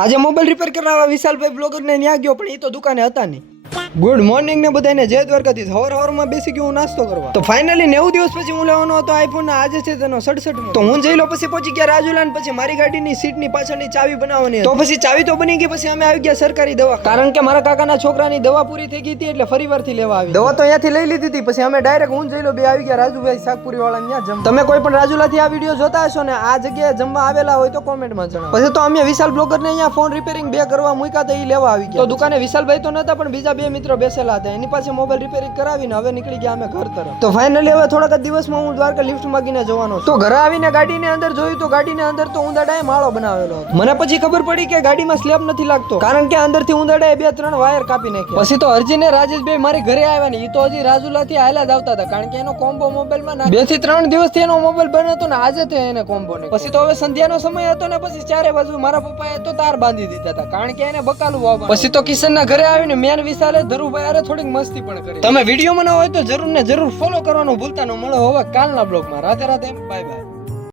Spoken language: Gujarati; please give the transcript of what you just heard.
આજે મોબાઈલ રિપેર કરાવવા વિશાલભાઈ બ્લોગર ને ન્યા ગયો પણ એ તો દુકાને હતા નહીં. ગુડ મોર્નિંગ ને બધાને જય દ્વારકાધીશ. હવારમાં બેસી ગયો હું નાસ્તો કરવા. તો ફાઇનલી 90 દિવસ પછી હું લેવાનો હતો આઈફોન ના, આજે છે તેનો 67. તો હું જઈ લો પછી પહોંચી ગયા રાજુલા ને પછી મારી ગાડીની સીટની પાછળની ચાવી બનાવવાની. તો પછી ચાવી તો બની ગઈ, પછી અમે આવી ગયા સરકારી દવા, કારણ કે મારા કાકાના છોકરાની દવા પૂરી થઈ ગઈ હતી એટલે ફરીવારથી લેવા આવી. દવા તો અહીંયાથી લઈ લીધી હતી, પછી અમે ડાયરેક્ટ હું જઈ લો બે આવી ગયા રાજુભાઈ શાકપુરી વાળા ત્યાં જમ. તમે કોઈ પણ રાજુલાથી આ વિડીયો જોતા હશો ને આ જગ્યાએ જમવા આવેલા હોય તો કોમેન્ટમાં જણાવો. પછી તો અમે વિશાલ બ્લોગર ને અહીંયા ફોન રિપેરિંગ બે કરવા મૂક્યા તો એ લેવા આવી ગયા. તો દુકાને વિશાલભાઈ તો નતા પણ બીજા બે મિત્રો બેસેલા હતા, એની પાસે મોબાઈલ રિપેરિંગ કરાવીને હવે નીકળી ગયા અમે ઘર તરફ. તો ફાઇનલી હવે થોડાક દિવસમાં હું દ્વારકા લિફ્ટ માંગીને જવાનો છું. તો ઘરે આવીને ગાડીની અંદર જોયું તો ગાડીની અંદર તો ઉંદાડાએ માળો બનાવેલો હતો. મને પછી ખબર પડી કે ગાડીમાં સ્લેબ નથી લાગતો, કારણ કે અંદરથી ઉંદાડાએ 2-3 વાયર કાપી નાખ્યા. પછી તો અર્જીને રાજેશભાઈ મારી ઘરે આવ્યા ને, એ તો હજી રાજુલાથી આયલા જ આવતા હતા, કારણ કે એનો કોમ્બો મોબાઈલમાં 2 થી 3 દિવસથી એનો મોબાઈલ બન્યો હતો ને આજે તો એને કોમ્બો નહીં. પછી તો હવે સંધ્યાનો સમય હતો ને પછી ચારે બાજુ મારા પપ્પાએ તો તાર બાંધી દીધા હતા, કારણ કે એને બકાલું વાવવાનું. પછી તો કિશનના ઘરે આવીને મેન વિશાલે ધરુભાઈ અરે થોડીક મસ્તી પણ કરી. તમે વિડીયો માં હોય તો જરૂર ને જરૂર ફોલો કરવાનું ભૂલતા ન. મળો હવે કાલના બ્લોગમાં. Radhe Radhe, bye bye.